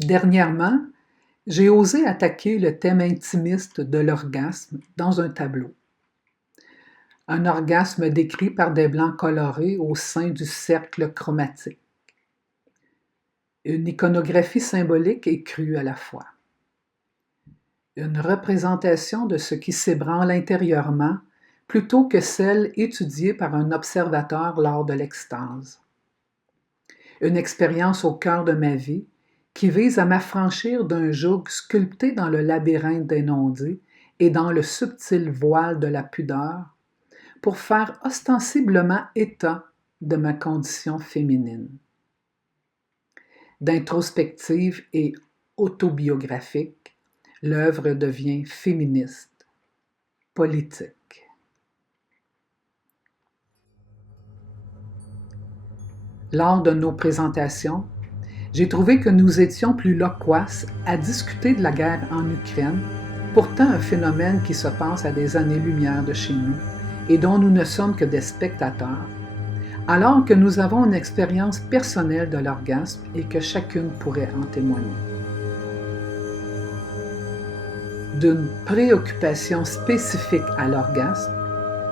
Dernièrement, j'ai osé attaquer le thème intimiste de l'orgasme dans un tableau. Un orgasme décrit par des blancs colorés au sein du cercle chromatique. Une iconographie symbolique et crue à la fois. Une représentation de ce qui s'ébranle intérieurement plutôt que celle étudiée par un observateur lors de l'extase. Une expérience au cœur de ma vie qui vise à m'affranchir d'un joug sculpté dans le labyrinthe des non-dits et dans le subtil voile de la pudeur pour faire ostensiblement état de ma condition féminine. D'introspective et autobiographique, l'œuvre devient féministe, politique. Lors de nos présentations, j'ai trouvé que nous étions plus loquaces à discuter de la guerre en Ukraine, pourtant un phénomène qui se passe à des années-lumière de chez nous et dont nous ne sommes que des spectateurs, alors que nous avons une expérience personnelle de l'orgasme et que chacune pourrait en témoigner. D'une préoccupation spécifique à l'orgasme,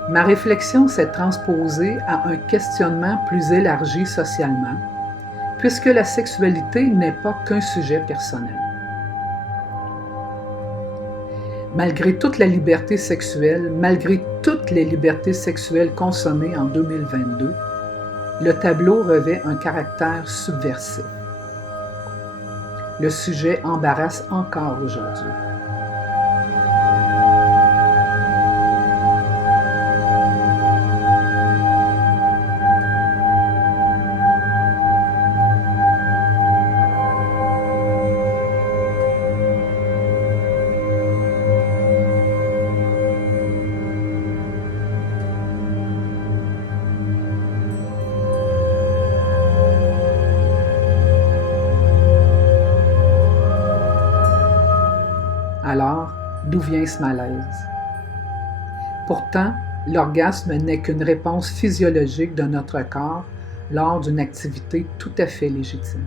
ma réflexion s'est transposée à un questionnement plus élargi socialement, puisque la sexualité n'est pas qu'un sujet personnel. Malgré toute la liberté sexuelle, malgré toutes les libertés sexuelles consommées en 2022, le tableau revêt un caractère subversif. Le sujet embarrasse encore aujourd'hui. Alors, d'où vient ce malaise? Pourtant, l'orgasme n'est qu'une réponse physiologique de notre corps lors d'une activité tout à fait légitime.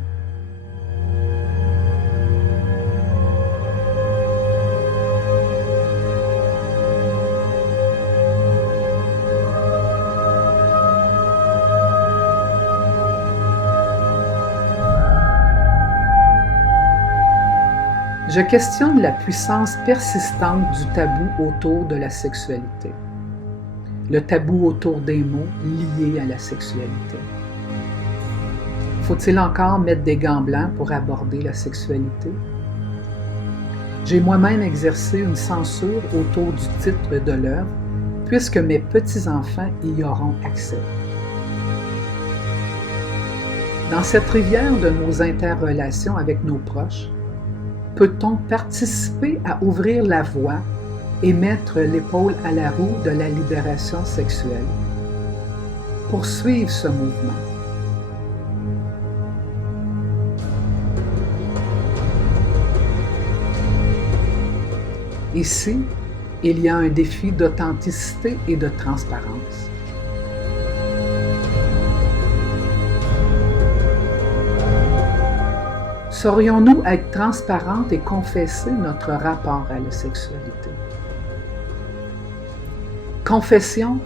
Je questionne la puissance persistante du tabou autour de la sexualité. Le tabou autour des mots liés à la sexualité. Faut-il encore mettre des gants blancs pour aborder la sexualité? J'ai moi-même exercé une censure autour du titre de l'œuvre, puisque mes petits-enfants y auront accès. Dans cette rivière de nos interrelations avec nos proches, peut-on participer à ouvrir la voie et mettre l'épaule à la roue de la libération sexuelle? Poursuivre ce mouvement. Ici, il y a un défi d'authenticité et de transparence. Saurions-nous être transparentes et confesser notre rapport à la sexualité? Confession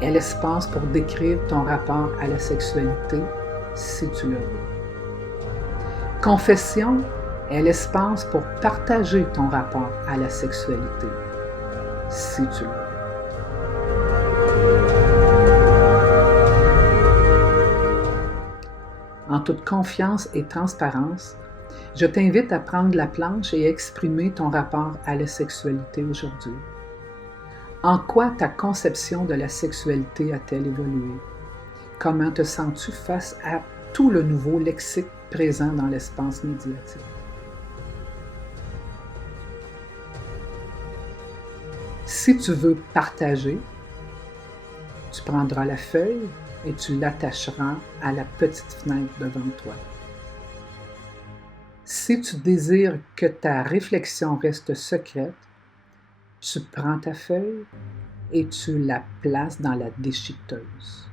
est l'espace pour décrire ton rapport à la sexualité, si tu le veux. Confession est l'espace pour partager ton rapport à la sexualité, si tu le veux. En toute confiance et transparence, je t'invite à prendre la planche et exprimer ton rapport à la sexualité aujourd'hui. En quoi ta conception de la sexualité a-t-elle évolué? Comment te sens-tu face à tout le nouveau lexique présent dans l'espace médiatique? Si tu veux partager, tu prendras la feuille et tu l'attacheras à la petite fenêtre devant toi. Si tu désires que ta réflexion reste secrète, tu prends ta feuille et tu la places dans la déchiqueteuse.